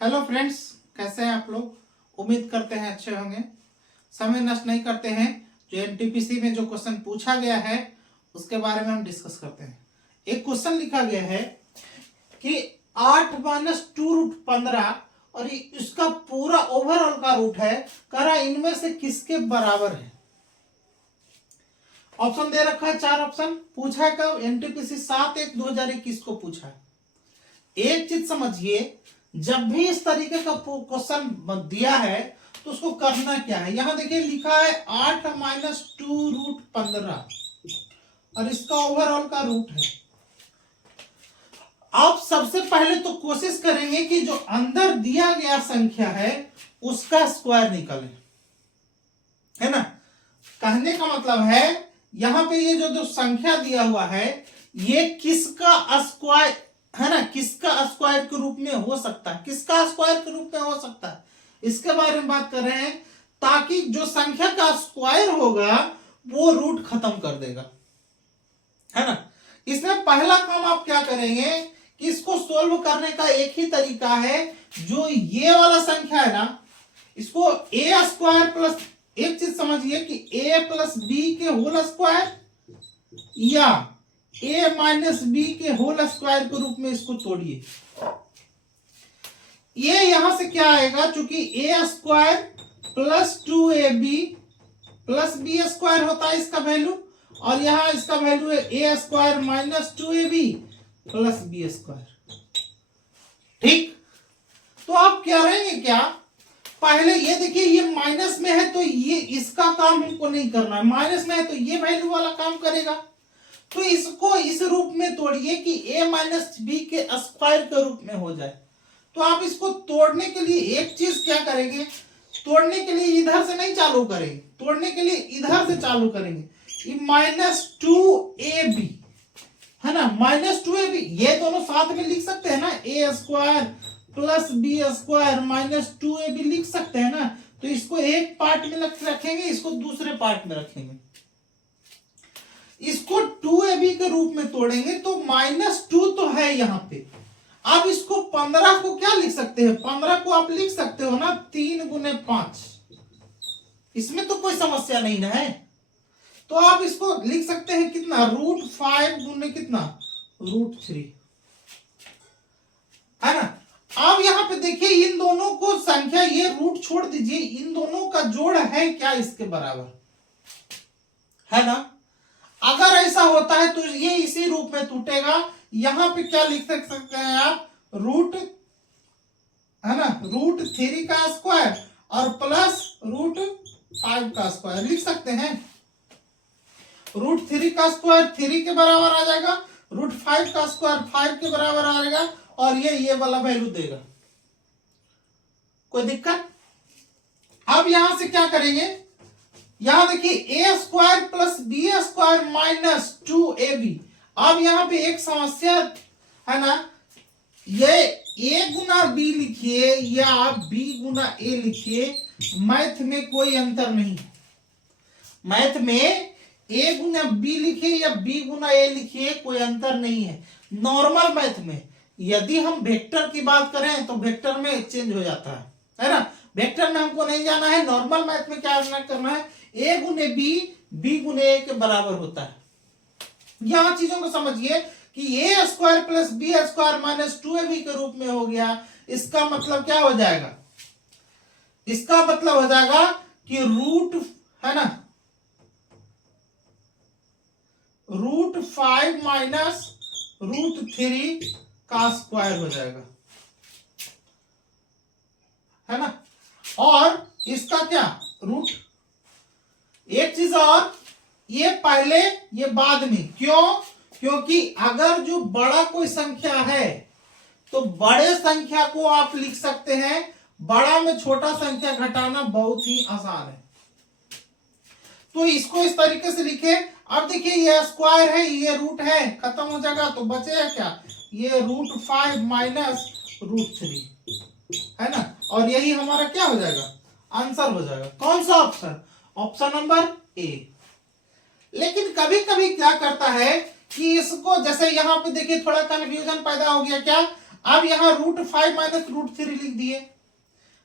Hello friends, कैसे हैं आप लोग। उम्मीद करते हैं अच्छे होंगे। समय नष्ट नहीं करते हैं। जो एनटीपीसी में जो क्वेश्चन पूछा गया है उसके बारे में हम डिस्कस करते हैं। एक क्वेश्चन लिखा गया है कि 8 माइनस 2√15 और इसका पूरा ओवरऑल का रूट है। कह रहा इनमें से किसके बराबर है। ऑप्शन दे रखा है, 4 ऑप्शन पूछा है। कब? एनटीपीसी 7/1/2021 को पूछा है। एक चीज समझिए, जब भी इस तरीके का क्वेश्चन दिया है तो उसको करना क्या है। यहां देखिए लिखा है 8 माइनस 2√15 और इसका ओवरऑल का रूट है। आप सबसे पहले तो कोशिश करेंगे कि जो अंदर दिया गया संख्या है उसका स्क्वायर निकालें, है ना। कहने का मतलब है यहां पे ये जो संख्या दिया हुआ है ये किसका स्क्वायर है ना, किसका स्क्वायर के रूप में हो सकता है, किसका स्क्वायर के रूप में हो सकता है, इसके बारे में बात कर रहे हैं। ताकि जो संख्या का स्क्वायर होगा वो रूट खत्म कर देगा, है ना। इसमें पहला काम आप क्या करेंगे कि इसको सोल्व करने का एक ही तरीका है। जो ये वाला संख्या है ना, इसको ए स्क्वायर प्लस, एक चीज समझिए कि ए प्लस बी के होल स्क्वायर या ए माइनस बी के होल स्क्वायर के रूप में इसको तोड़िए। ये यहां से क्या आएगा, चूंकि A square plus 2ab plus B square होता है इसका वैल्यू, और यहां इसका वैल्यू है A square minus 2ab plus B square. ठीक, तो आप क्या रहेंगे, क्या पहले ये देखिए ये माइनस में है तो ये इसका काम हमको नहीं करना है, माइनस में है तो ये वैल्यू वाला काम करेगा। तो इसको इस रूप में तोड़िए कि a माइनस बी के स्क्वायर के रूप में हो जाए। तो आप इसको तोड़ने के लिए एक चीज क्या करेंगे, तोड़ने के लिए इधर से नहीं चालू करेंगे, तोड़ने के लिए इधर से चालू करेंगे। -2ab है ना, -2ab ये दोनों साथ में लिख सकते हैं ना, a square plus B square minus 2ab लिख सकते हैं ना। तो इसको एक पार्ट में रखेंगे, इसको दूसरे पार्ट में रखेंगे। इसको 2ab के रूप में तोड़ेंगे तो -2 तो है यहां पे। आप इसको 15 को क्या लिख सकते हैं, 15 को आप लिख सकते हो ना 3 गुने 5। इसमें तो कोई समस्या नहीं ना है। तो आप इसको लिख सकते हैं कितना, √5 गुने कितना, √3, है ना। अब यहां पे देखिए इन दोनों को संख्या, ये रूट छोड़ दीजिए, इन दोनों का जोड़ है क्या इसके बराबर, है ना। अगर ऐसा होता है तो ये इसी रूप में टूटेगा। यहां पे क्या लिख सकते हैं आप, रूट, है ना, √3 का स्क्वायर और प्लस √5 का स्क्वायर लिख सकते हैं। √3 का स्क्वायर 3 के बराबर आ जाएगा, √5 का स्क्वायर 5 के बराबर आ जाएगा, और ये वाला वैल्यू देगा। कोई दिक्कत। अब यहां से क्या करेंगे, यहां देखिए a square plus B square minus 2ab। अब यहां पे एक समस्या है ना, ये a गुना b लिखिए या b गुना a लिखिए, मैथ में कोई अंतर नहीं है। मैथ में a गुना b लिखिए या b गुना a लिखिए, कोई अंतर नहीं है। नॉर्मल मैथ में यदि हम वेक्टर की बात करें तो वेक्टर में चेंज हो जाता है ना। वेक्टर में हमको नहीं जाना है, नॉर्मल मैथ में क्या करना है, a गुने b गुने a के बराबर होता है। यहां चीजों को समझिए कि a square plus B square minus 2ab के रूप में हो गया। इसका मतलब क्या हो जाएगा, इसका मतलब हो जाएगा कि रूट, है ना, √5 माइनस √3 का स्क्वायर हो जाएगा, है ना। और इसका क्या रूट, एक चीज और, ये पहले ये बाद में, क्यों, क्योंकि अगर जो बड़ा कोई संख्या है तो बड़े संख्या को आप लिख सकते हैं, बड़ा में छोटा संख्या घटाना बहुत ही आसान है। तो इसको इस तरीके से लिखे। अब देखिए ये स्क्वायर है, ये रूट है, खत्म हो जाएगा तो बचेगा क्या, ये √5 माइनस √3, है ना। और यही हमारा क्या हो जाएगा, आंसर हो जाएगा। कौन सा ऑप्शन, ऑप्शन नंबर ए। लेकिन कभी कभी क्या करता है कि इसको, जैसे यहां पे देखिए थोड़ा कंफ्यूजन पैदा हो गया, क्या, अब यहाँ √5 माइनस √3 लिख दिए,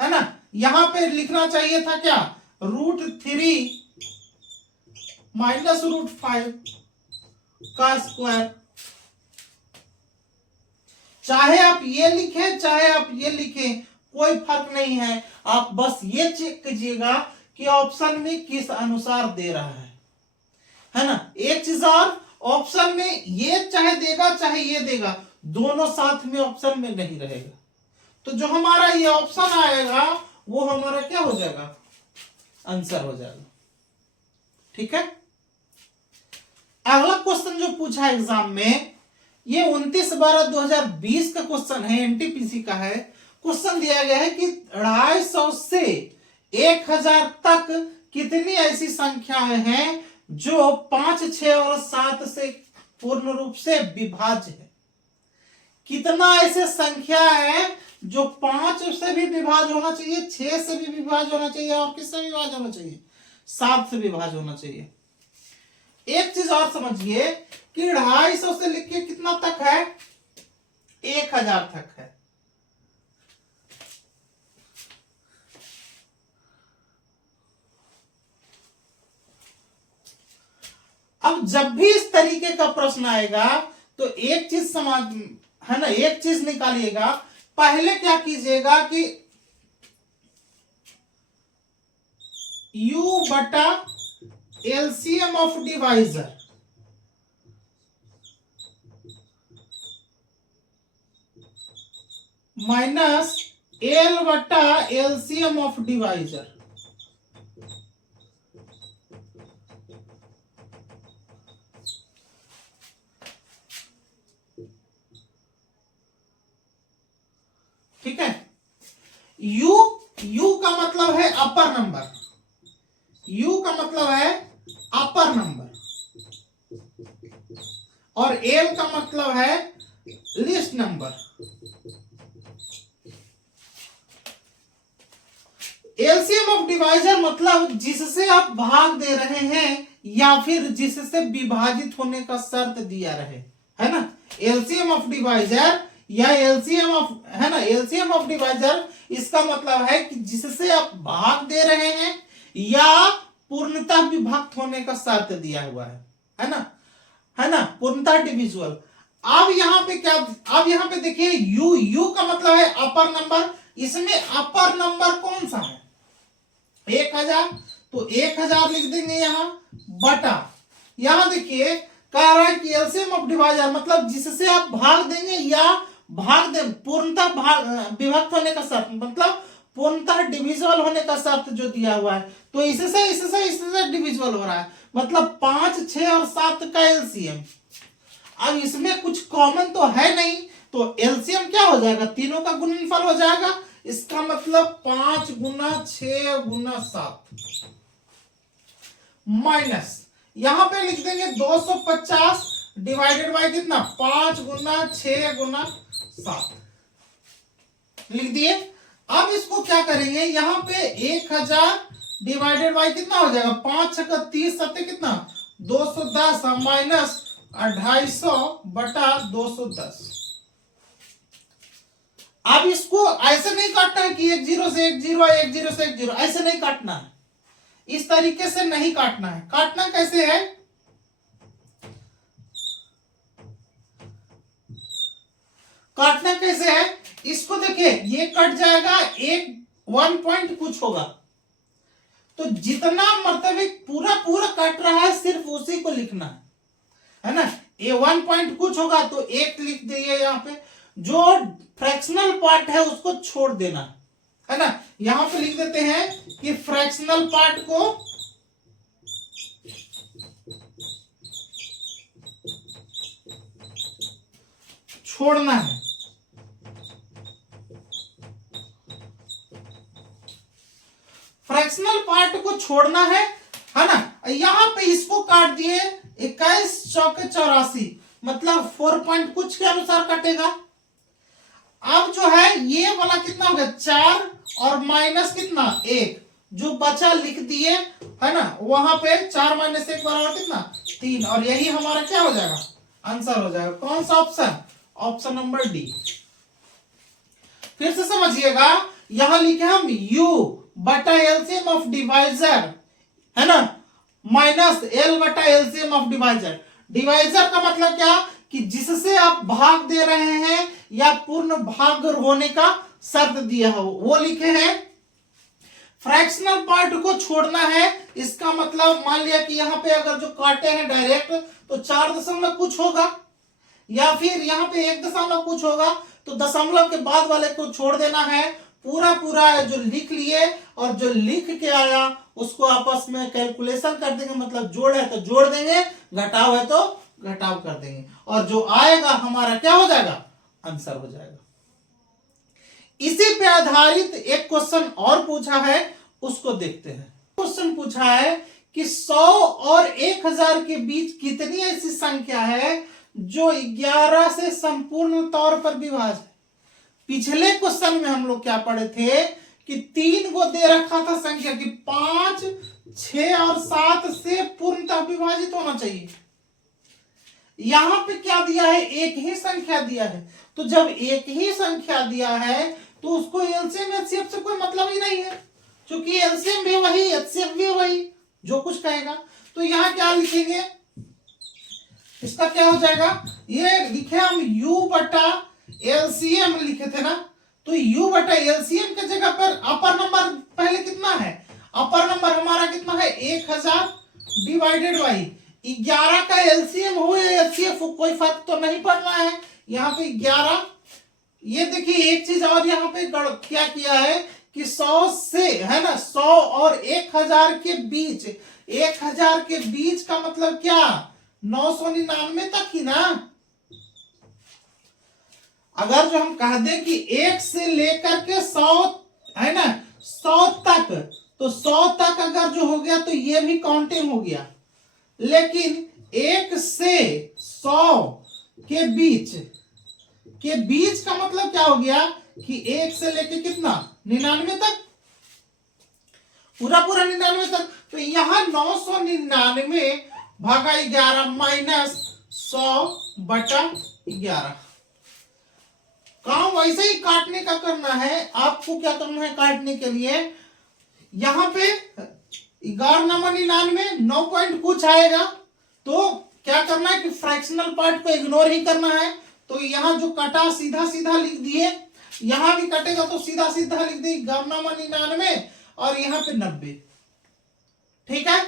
है ना। यहां पे लिखना चाहिए था क्या, √3 माइनस √5 का स्क्वायर। चाहे आप ये लिखें चाहे आप ये लिखें, कोई फर्क नहीं है। आप बस ये चेक कीजिएगा कि ऑप्शन में किस अनुसार दे रहा है ना। एक चीज और, ऑप्शन में ये चाहे देगा चाहे ये देगा, दोनों साथ में ऑप्शन में नहीं रहेगा। तो जो हमारा ये ऑप्शन आएगा वो हमारा क्या हो जाएगा, आंसर हो जाएगा। ठीक है। अगला क्वेश्चन जो पूछा एग्जाम में, ये 29/12/2020 का क्वेश्चन है, एनटीपीसी का है। क्वेश्चन दिया गया है कि 250 से 1000 तक कितनी ऐसी संख्याएं हैं जो 5, 6 और 7 से पूर्ण रूप से विभाज्य है। कितना ऐसे संख्या है जो 5 से भी विभाज्य होना चाहिए, 6 से भी विभाज्य होना चाहिए, और किससे विभाज्य होना चाहिए, 7 से विभाज्य होना चाहिए। एक चीज और समझिए कि 250 से लिख के कितना तक है, 1000 तक है। अब जब भी इस तरीके का प्रश्न आएगा तो एक चीज समझ, है ना, एक चीज निकालिएगा। पहले क्या कीजिएगा कि u बटा LCM of divisor minus L बटा एलसीएम ऑफ डिवाइजर। ठीक है। u का मतलब है अपर नंबर, u का मतलब है अपर नंबर, और l का मतलब है list number. LCM of divisor मतलब जिससे आप भाग दे रहे हैं या फिर जिससे विभाजित होने का शर्त दिया रहे, है ना। एलसीएम ऑफ डिवाइजर या एलसीएम ऑफ, है ना, एलसीएम ऑफ डिवाइजर इसका मतलब है कि जिससे आप भाग दे रहे हैं या पूर्णतः विभक्त होने का शर्त दिया हुआ है ना, पूर्णतः डिविजुअल। अब यहाँ पे क्या, अब यहाँ पे देखिए यू का मतलब है अपर नंबर। इसमें अपर नंबर कौन सा है, 1000, तो 1000 लिख देंगे यहाँ बटा, यहाँ देखिए कह रहा है कि एलसीएम ऑफ डिवाइजर मतलब जिससे आप भाग देंगे या भाग दे, पूर्णतः विभक्त होने का शर्त, मतलब पूर्णतः डिविजिबल होने का शर्त जो दिया हुआ है, तो इससे डिविजिबल हो रहा है, मतलब 5, 6 और 7 का एलसीएम। अब इसमें कुछ कॉमन तो है नहीं, तो एलसीएम क्या हो जाएगा, तीनों का गुणनफल हो जाएगा। इसका मतलब 5 गुना 6 गुना 7 माइनस, यहां पे लिख देंगे 250 डिवाइडेड बाय कितना, 5 गुना 6 गुना 7 लिख दिए। अब इसको क्या करेंगे, यहाँ पे 1000 डिवाइडेड बाय कितना हो जाएगा, 5 6 30 7 कितना 210 माइनस 250 बटा 210। अब इसको ऐसे नहीं काटना है कि 1 0 से 1 0 1 0 से 1 0, ऐसे नहीं काटना है, इस तरीके से नहीं काटना है। काटना कैसे है, काटना कैसे है, इसको देखिए ये कट जाएगा, एक 1 पॉइंट कुछ होगा, तो जितना मतलब पूरा पूरा कट रहा है सिर्फ उसी को लिखना है ना। ये 1 पॉइंट कुछ होगा तो 1 लिख दिए, यहाँ पे जो फ्रैक्शनल पार्ट है उसको छोड़ देना, है ना। यहां पे लिख देते हैं कि फ्रैक्शनल पार्ट को छोड़ना है। फ्रैक्शनल पार्ट को छोड़ना है ना। यहां पे इसको काट दिए, 21 चौके 84 मतलब 4 पॉइंट कुछ के अनुसार कटेगा। अब जो है ये वाला कितना हो गया 4 और माइनस कितना 1, जो बचा लिख दिए, है ना। वहां पे 4 माइनस 1 बराबर कितना 3, और यही हमारा क्या हो जाएगा, आंसर हो जाएगा। कौन सा ऑप्शन, ऑप्शन नंबर डी। फिर से समझिएगा, यहां लिखे हम u बटा एलसीएम ऑफ डिवाइजर, है ना, माइनस एल बटा एलसीएम ऑफ डिवाइजर। डिवाइजर का मतलब क्या, कि जिससे आप भाग दे रहे हैं या पूर्ण भाग होने का शर्त दिया हो वो लिखे हैं। फ्रैक्शनल पार्ट को छोड़ना है, इसका मतलब मान लिया कि यहां पे अगर जो काटे हैं डायरेक्ट तो 4 दशमलव कुछ होगा, या फिर यहां पे 1 दशमलव कुछ होगा, तो दशमलव के बाद वाले को छोड़ देना है। पूरा पूरा जो लिख लिए और जो लिख के आया उसको आपस में कैलकुलेशन कर देंगे, मतलब जोड़ है तो जोड़ देंगे, घटाव है तो घटाव कर देंगे, और जो आएगा हमारा क्या हो जाएगा, आंसर हो जाएगा। इसी पे आधारित एक क्वेश्चन और पूछा है, उसको देखते हैं। क्वेश्चन पूछा है कि 100 और 1000 के बीच कितनी ऐसी संख्या है जो 11 से संपूर्ण तौर पर विभाज्य है। पिछले क्वेश्चन में हम लोग क्या पढ़े थे कि 3 को दे रखा था संख्या कि 5, 6 और 7 से पूर्णतः विभाजित होना चाहिए। यहां पे क्या दिया है, एक ही संख्या दिया है, तो जब एक ही संख्या दिया है तो उसको एलसीएम एचसीएफ से कोई मतलब ही नहीं है, क्योंकि एलसीएम भी वही एचसीएफ भी वही, जो कुछ कहेगा। तो यहां क्या लिखेंगे, इसका क्या हो जाएगा, ये लिखे हम u बटा एलसीएम लिखे थे ना, तो u बटा एलसीएम के जगह पर अपर नंबर पहले कितना है, अपर नंबर हमारा कितना है 1000 डिवाइडेड बाई 11 का एलसीएम हो या एचसीएफ हो, कोई फर्क तो नहीं पड़ना है। यहाँ पे 11, ये देखिए एक चीज और यहाँ पे क्या किया है कि 100 से, है ना, 100 और 1000 के बीच, 1000 के बीच का मतलब क्या, 999 तक ही ना। अगर जो हम कह दें कि 1 से लेकर के 100, है ना, 100 तक, तो 100 तक अगर जो हो गया तो ये भी काउंटिंग हो गया, लेकिन 1 से 100 के बीच का मतलब क्या हो गया कि 1 से लेके कितना 99 तक, पूरा 99 तक। तो यहां 999 भागा 11 माइनस 100 बटा 11। काम वैसे ही काटने का करना है, आपको क्या करना है काटने के लिए, यहां पे 1199 9 पॉइंट कुछ आएगा, तो क्या करना है कि फ्रैक्शनल पार्ट को इग्नोर ही करना है। तो यहां जो कटा सीधा सीधा लिख दिए, यहां भी कटेगा तो सीधा सीधा लिख दिए 1199 और यहां पे 90। ठीक है,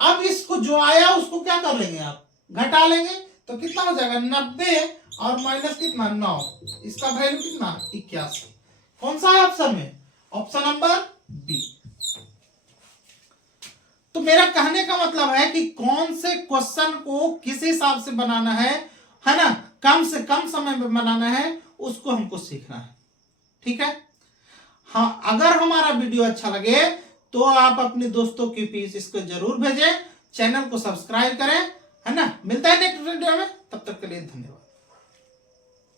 अब इसको जो आया उसको क्या कर लेंगे, आप घटा लेंगे, तो कितना हो जाएगा 90 और माइनस कितना 9, इसका वैल्यू कितना 81। कौन सा है ऑप्शन में, ऑप्शन नंबर बी। तो मेरा कहने का मतलब है कि कौन से क्वेश्चन को किस हिसाब से बनाना है ना, कम से कम समय में बनाना है, उसको हमको सीखना है। ठीक है, हाँ, अगर हमारा वीडियो अच्छा लगे तो आप अपने दोस्तों के बीच इसको जरूर भेजें, चैनल को सब्सक्राइब करें, है ना। मिलता है नेक्स्ट वीडियो में, तब तक के लिए धन्यवाद।